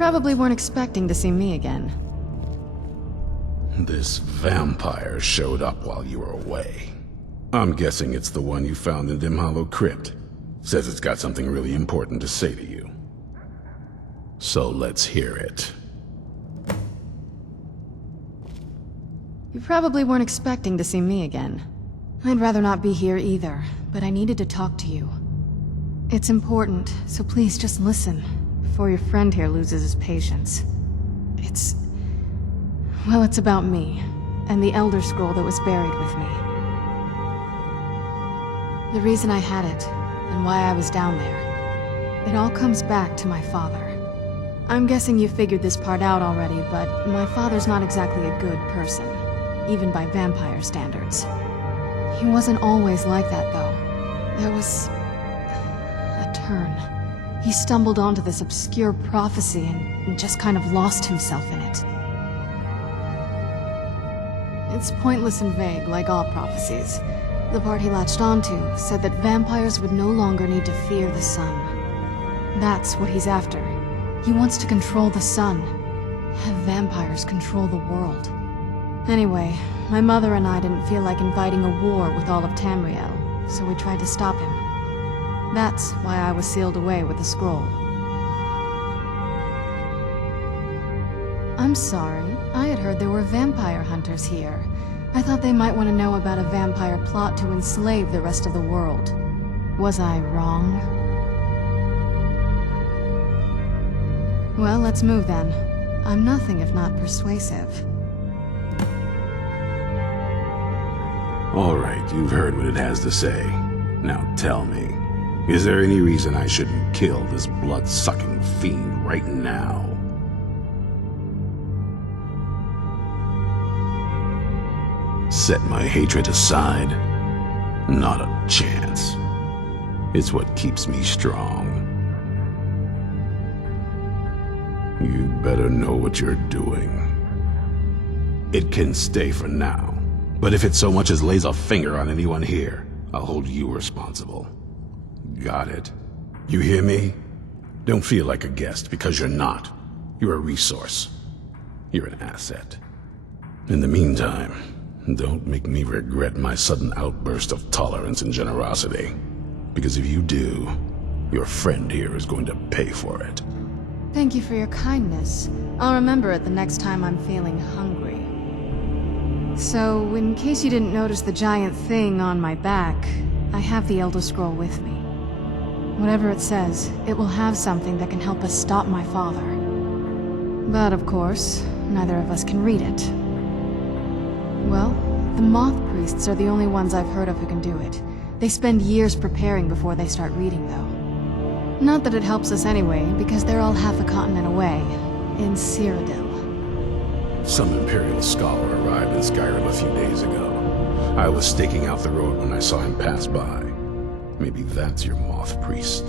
probably weren't expecting to see me again. This vampire showed up while you were away. I'm guessing it's the one you found in Dim Hollow Crypt. Says it's got something really important to say to you. So let's hear it. You probably weren't expecting to see me again. I'd rather not be here either, but I needed to talk to you. It's important, so please just listen, before your friend here loses his patience. Well, it's about me, and the Elderscroll that was buried with me. The reason I had it, and why I was down there. It all comes back to my father. I'm guessing you figured this part out already, but my father's not exactly a good person, even by vampire standards. He wasn't always like that, though. There was a turn. He stumbled onto this obscure prophecy and just kind of lost himself in it. It's pointless and vague, like all prophecies. The part he latched onto said that vampires would no longer need to fear the sun. That's what he's after. He wants to control the sun. Have vampires control the world. Anyway, my mother and I didn't feel like inviting a war with all of Tamriel, so we tried to stop him. That's why I was sealed away with the scroll. I'm sorry. I had heard there were vampire hunters here. I thought they might want to know about a vampire plot to enslave the rest of the world. Was I wrong? Well, let's move then. I'm nothing if not persuasive. All right, you've heard what it has to say. Now tell me, is there any reason I shouldn't kill this blood-sucking fiend right now? Set my hatred aside? Not a chance. It's what keeps me strong. You better know what you're doing. It can stay for now, but if it so much as lays a finger on anyone here, I'll hold you responsible. Got it? You hear me? Don't feel like a guest, because you're not. You're a resource. You're an asset. In the meantime, don't make me regret my sudden outburst of tolerance and generosity. Because if you do, your friend here is going to pay for it. Thank you for your kindness. I'll remember it the next time I'm feeling hungry. So, in case you didn't notice the giant thing on my back, I have the Elderscroll with me. Whatever it says, it will have something that can help us stop my father. But of course, neither of us can read it. Well, the Moth Priests are the only ones I've heard of who can do it. They spend years preparing before they start reading, though. Not that it helps us anyway, because they're all half a continent away, in Cyrodiil. Some Imperial scholar arrived in Skyrim a few days ago. I was staking out the road when I saw him pass by. Maybe that's your Moth Priest.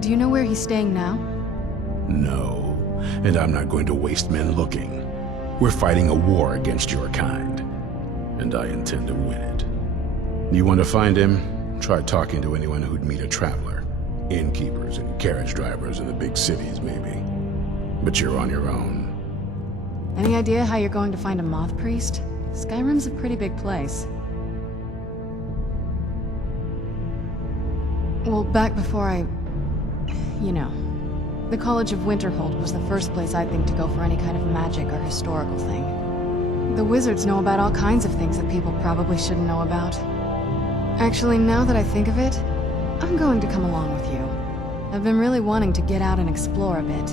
Do you know where he's staying now? No, and I'm not going to waste men looking. We're fighting a war against your kind, and I intend to win it. You want to find him? Try talking to anyone who'd meet a traveler. Innkeepers and carriage drivers in the big cities, maybe. But you're on your own. Any idea how you're going to find a Moth Priest? Skyrim's a pretty big place. Well, back before the College of Winterhold was the first place I'd think to go for any kind of magic or historical thing. The wizards know about all kinds of things that people probably shouldn't know about. Actually, now that I think of it, I'm going to come along with you. I've been really wanting to get out and explore a bit.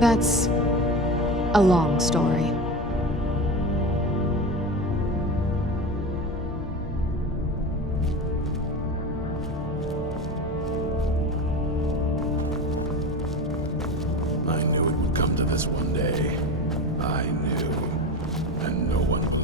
That's a long story. I knew it would come to this one day. I knew, and no one believed.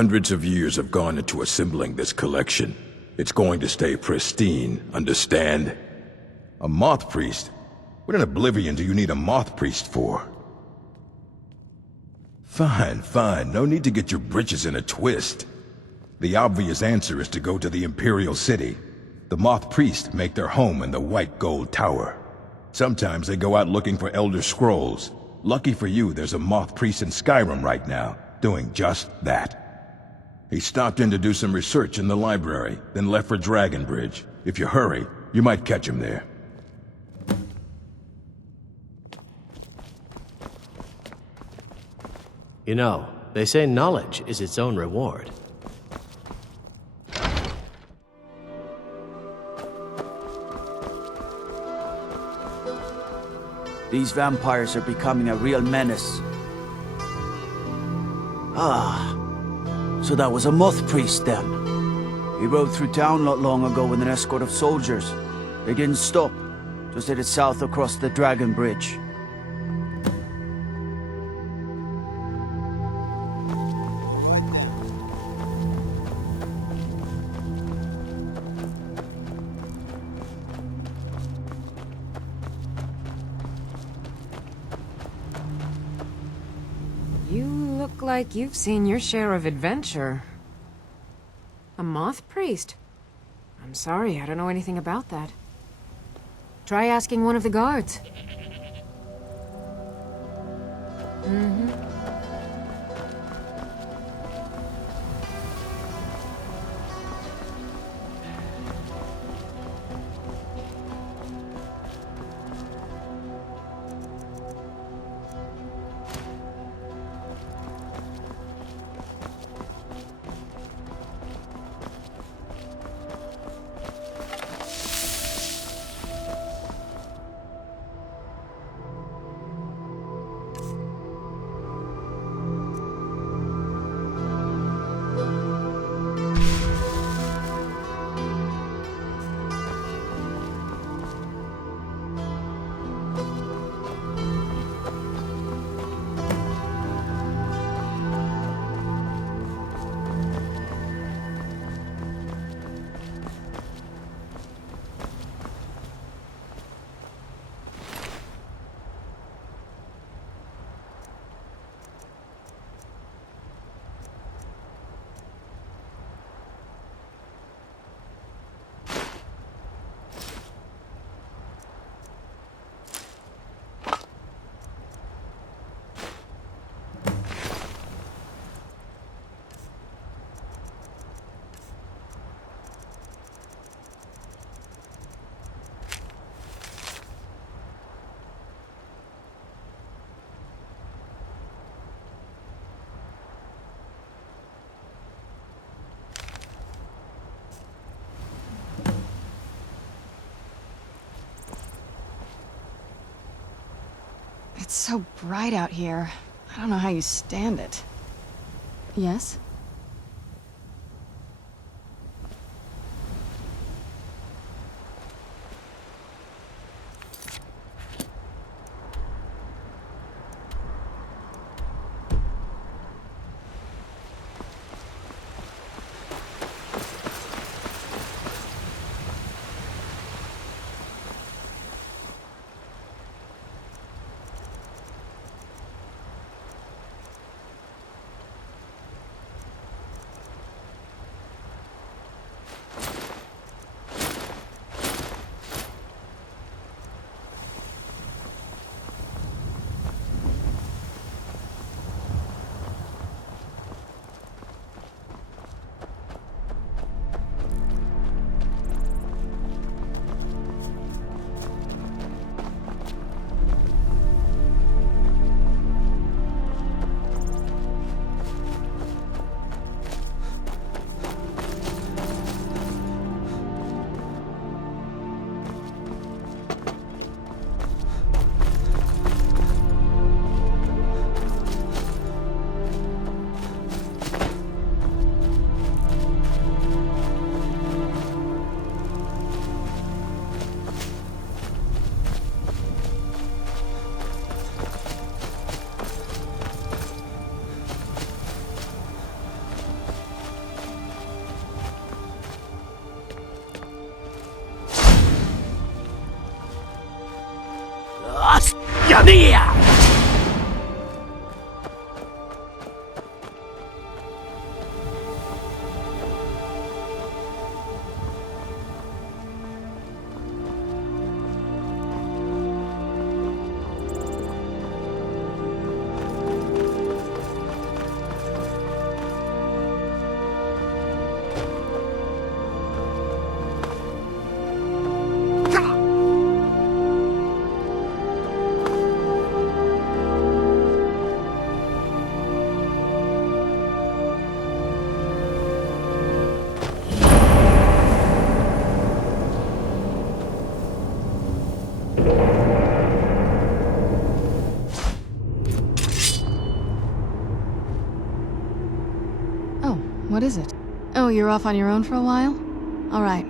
Hundreds of years have gone into assembling this collection. It's going to stay pristine, understand? A moth priest? What in Oblivion do you need a moth priest for? Fine, fine. No need to get your britches in a twist. The obvious answer is to go to the Imperial City. The moth priests make their home in the White Gold Tower. Sometimes they go out looking for Elderscrolls. Lucky for you, there's a moth priest in Skyrim right now, doing just that. He stopped in to do some research in the library, then left for Dragonbridge. If you hurry, you might catch him there. You know, they say knowledge is its own reward. These vampires are becoming a real menace. Ah, so that was a moth priest then. He rode through town not long ago with an escort of soldiers. They didn't stop, just headed south across the Dragon Bridge. You look like you've seen your share of adventure. A moth priest? I'm sorry, I don't know anything about that. Try asking one of the guards. It's so bright out here. I don't know how you stand it. Yes? Oh, what is it? Oh, you're off on your own for a while? All right.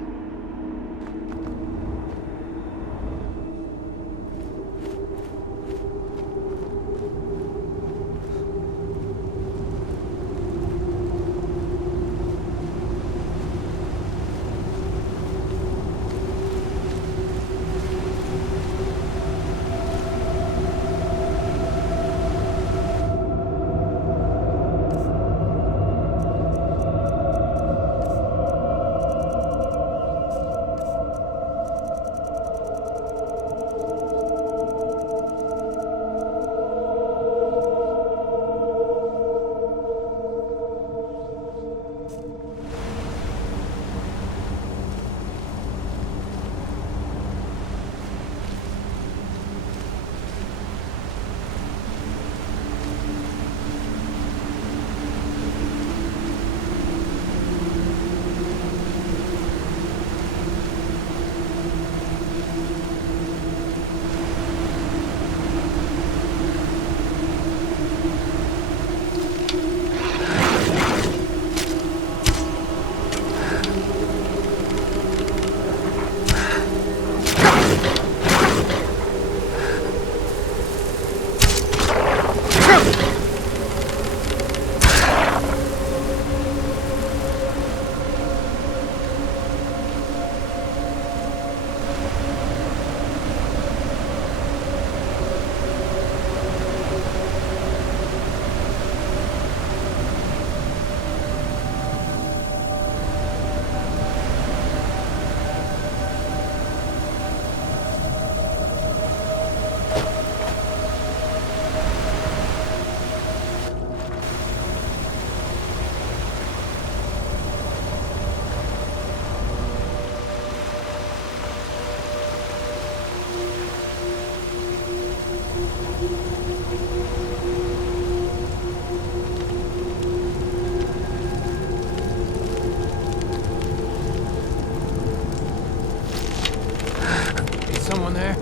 Someone there?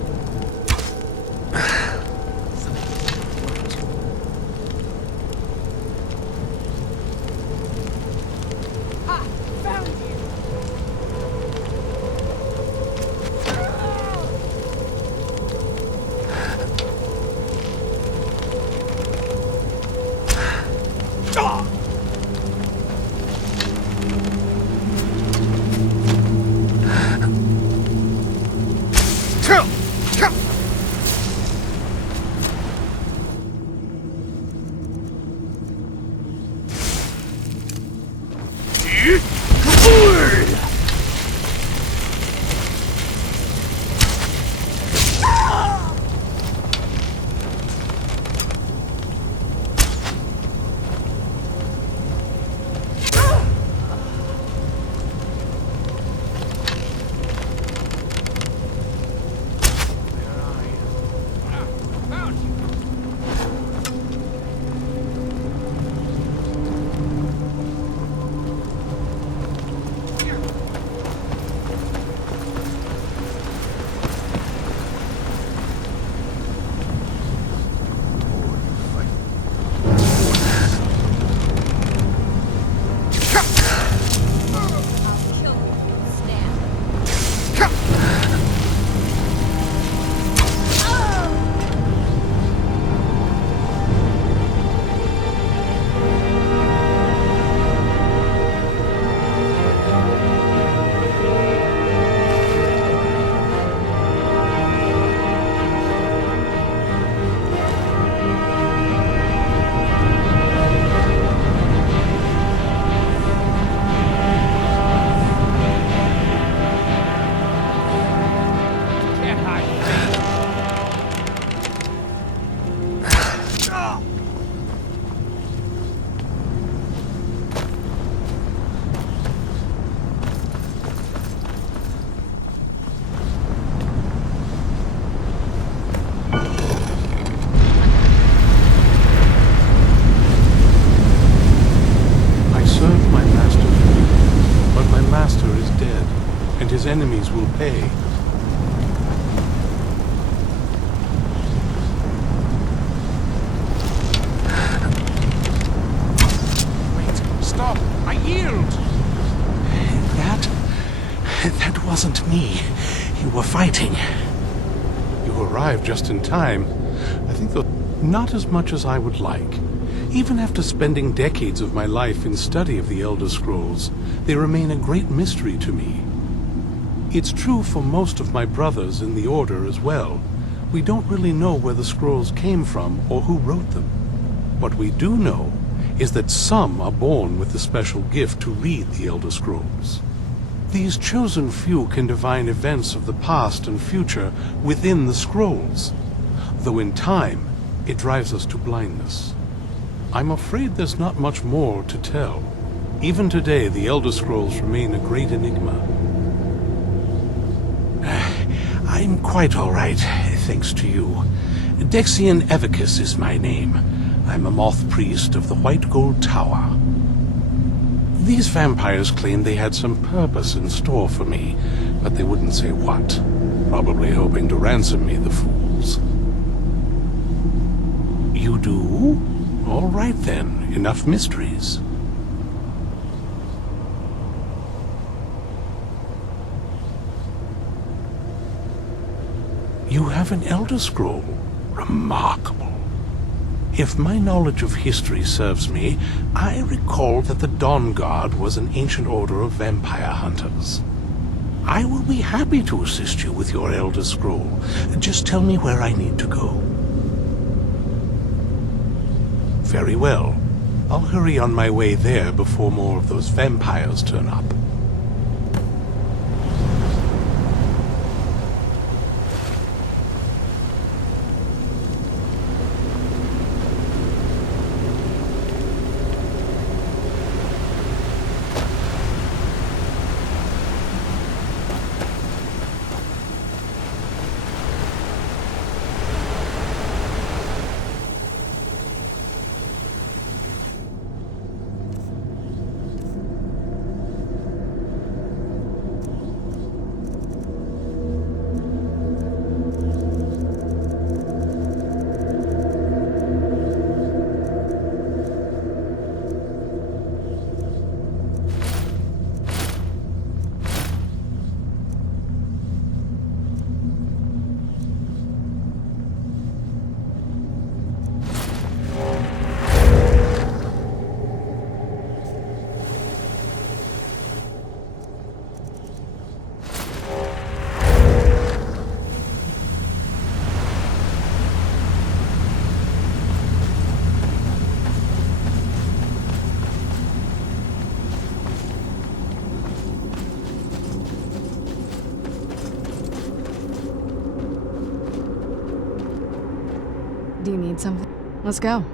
enemies will pay. Wait, stop! I yield! That wasn't me. You were fighting. You arrived just in time. I think not as much as I would like. Even after spending decades of my life in study of the Elderscrolls, they remain a great mystery to me. It's true for most of my brothers in the Order as well. We don't really know where the scrolls came from or who wrote them. What we do know is that some are born with the special gift to read the Elderscrolls. These chosen few can divine events of the past and future within the scrolls, though in time it drives us to blindness. I'm afraid there's not much more to tell. Even today, the Elderscrolls remain a great enigma. I'm quite all right, thanks to you. Dexian Evicus is my name. I'm a moth priest of the White Gold Tower. These vampires claimed they had some purpose in store for me, but they wouldn't say what. Probably hoping to ransom me, the fools. You do? All right then, enough mysteries. You have an Elder Scroll. Remarkable. If my knowledge of history serves me, I recall that the Dawnguard was an ancient order of vampire hunters. I will be happy to assist you with your Elder Scroll. Just tell me where I need to go. Very well. I'll hurry on my way there before more of those vampires turn up. Do you need something? Let's go.